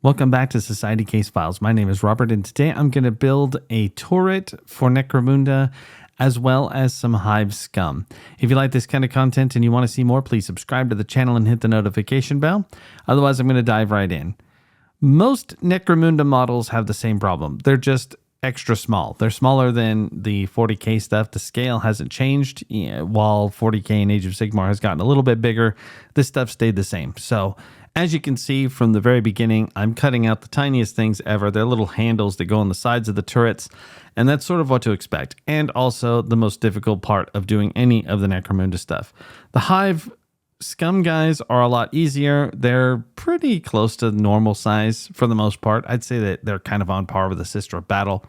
Welcome back to Society Case Files. My name is Robert, and today I'm going to build a turret for Necromunda, as well as some Hive Scum. If you like this kind of content and you want to see more, please subscribe to the channel and hit the notification bell. Otherwise, I'm going to dive right in. Most Necromunda models have the same problem. They're just extra small. They're smaller than the 40k stuff. The scale hasn't changed. While 40k and Age of Sigmar has gotten a little bit bigger, this stuff stayed the same. So as you can see from the very beginning, I'm cutting out the tiniest things ever. They're little handles that go on the sides of the turrets, and that's sort of what to expect. And also the most difficult part of doing any of the Necromunda stuff. The Hive Scum guys are a lot easier. They're pretty close to normal size for the most part. I'd say that they're kind of on par with the Sister of Battle,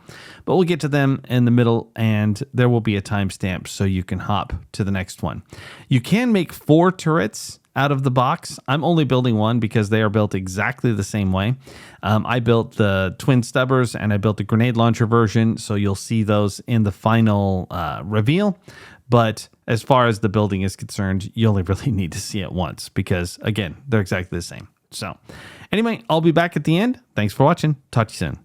but we'll get to them in the middle, and there will be a timestamp so you can hop to the next one. You can make 4 turrets out of the box. I'm only building one because they are built exactly the same way. I built the twin stubbers and I built the grenade launcher version, so you'll see those in the final reveal. But as far as the building is concerned, you only really need to see it once because, again, they're exactly the same. So anyway, I'll be back at the end. Thanks for watching. Talk to you soon.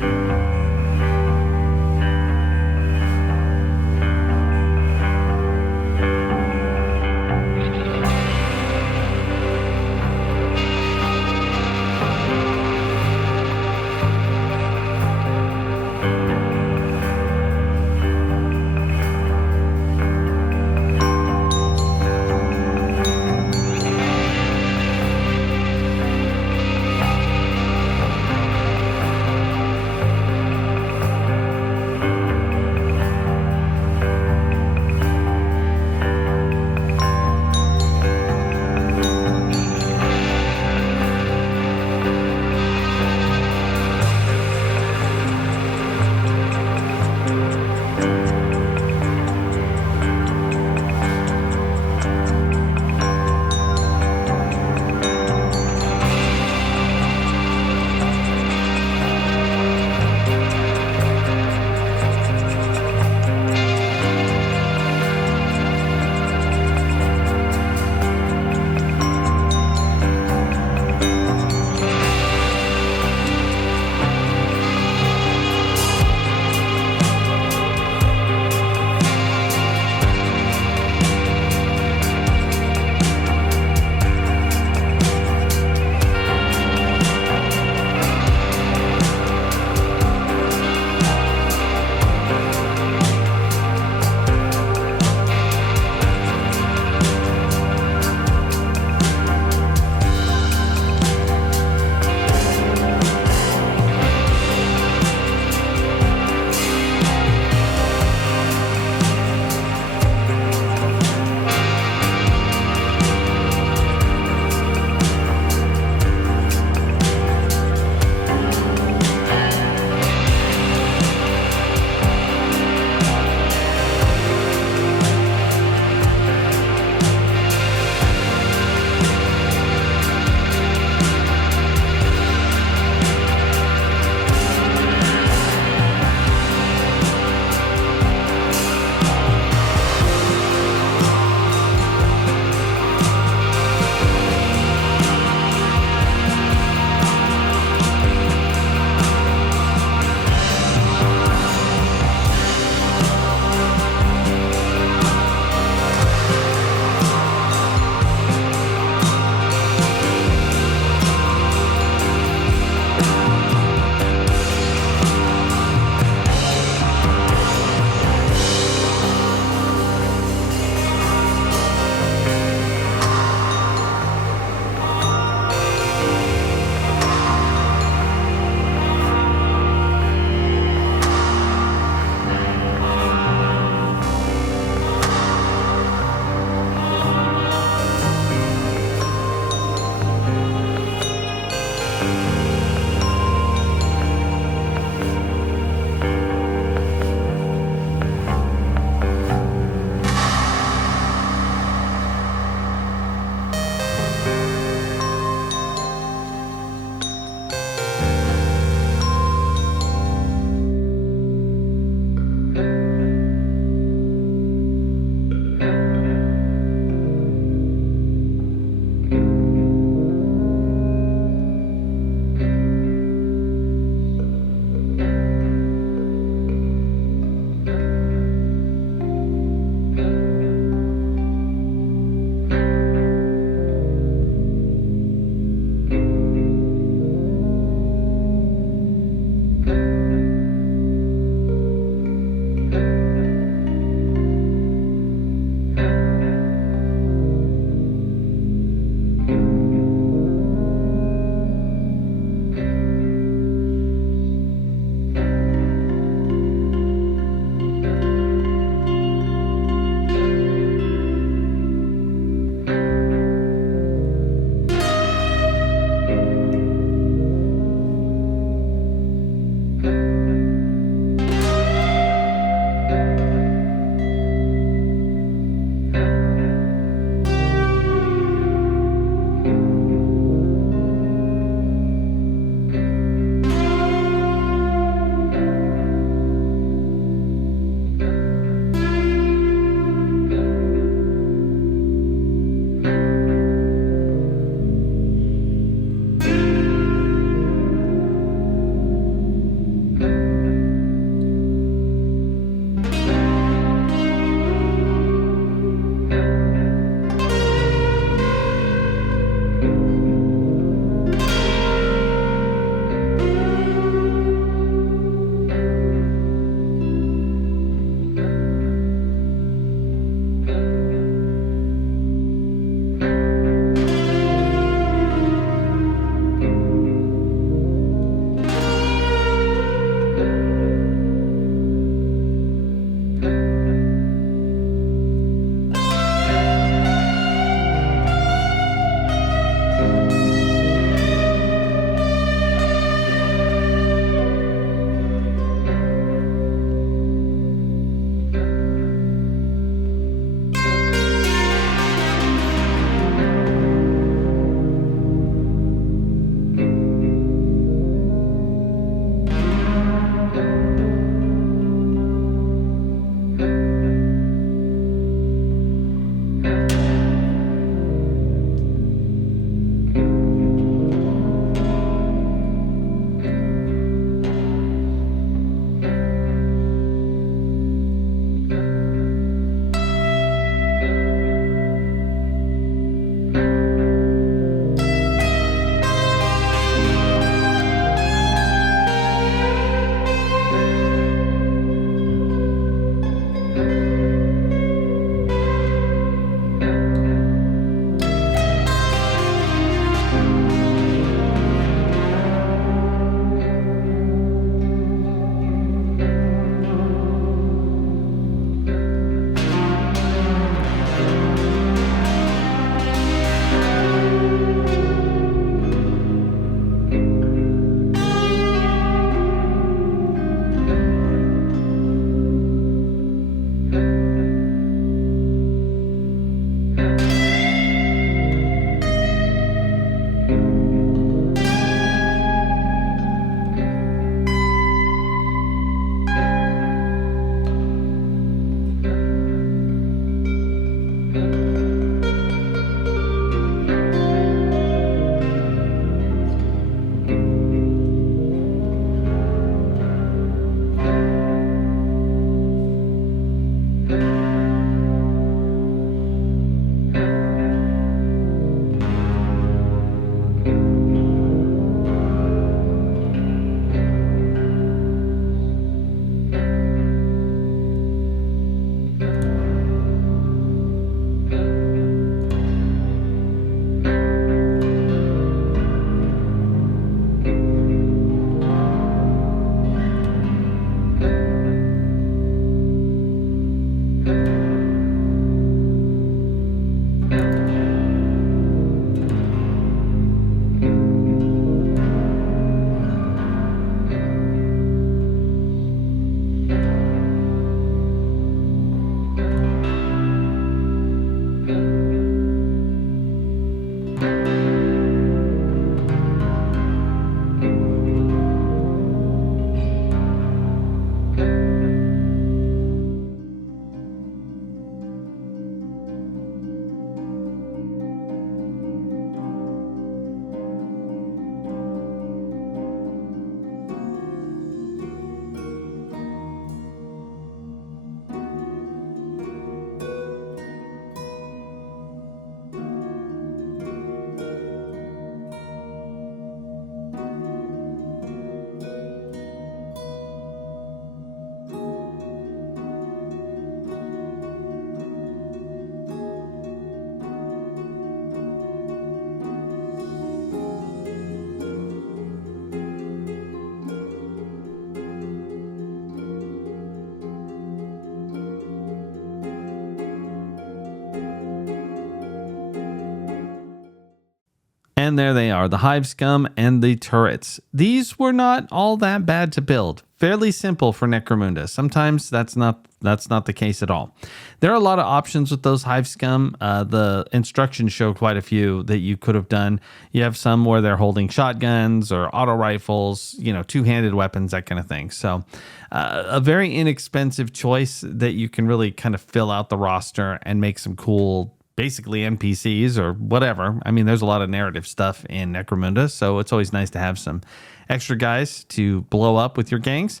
And there they are, the Hive Scum and the Turrets. These were not all that bad to build. Fairly simple for Necromunda. Sometimes that's not the case at all. There are a lot of options with those Hive Scum. The instructions show quite a few that you could have done. You have some where they're holding shotguns or auto rifles, two-handed weapons, that kind of thing. So a very inexpensive choice that you can really kind of fill out the roster and make some cool basically NPCs or whatever. I mean, there's a lot of narrative stuff in Necromunda, so it's always nice to have some extra guys to blow up with your gangs.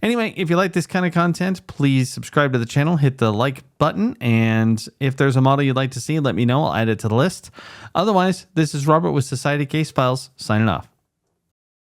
Anyway, if you like this kind of content, please subscribe to the channel, hit the like button, and if there's a model you'd like to see, let me know. I'll add it to the list. Otherwise, this is Robert with Society Case Files, signing off.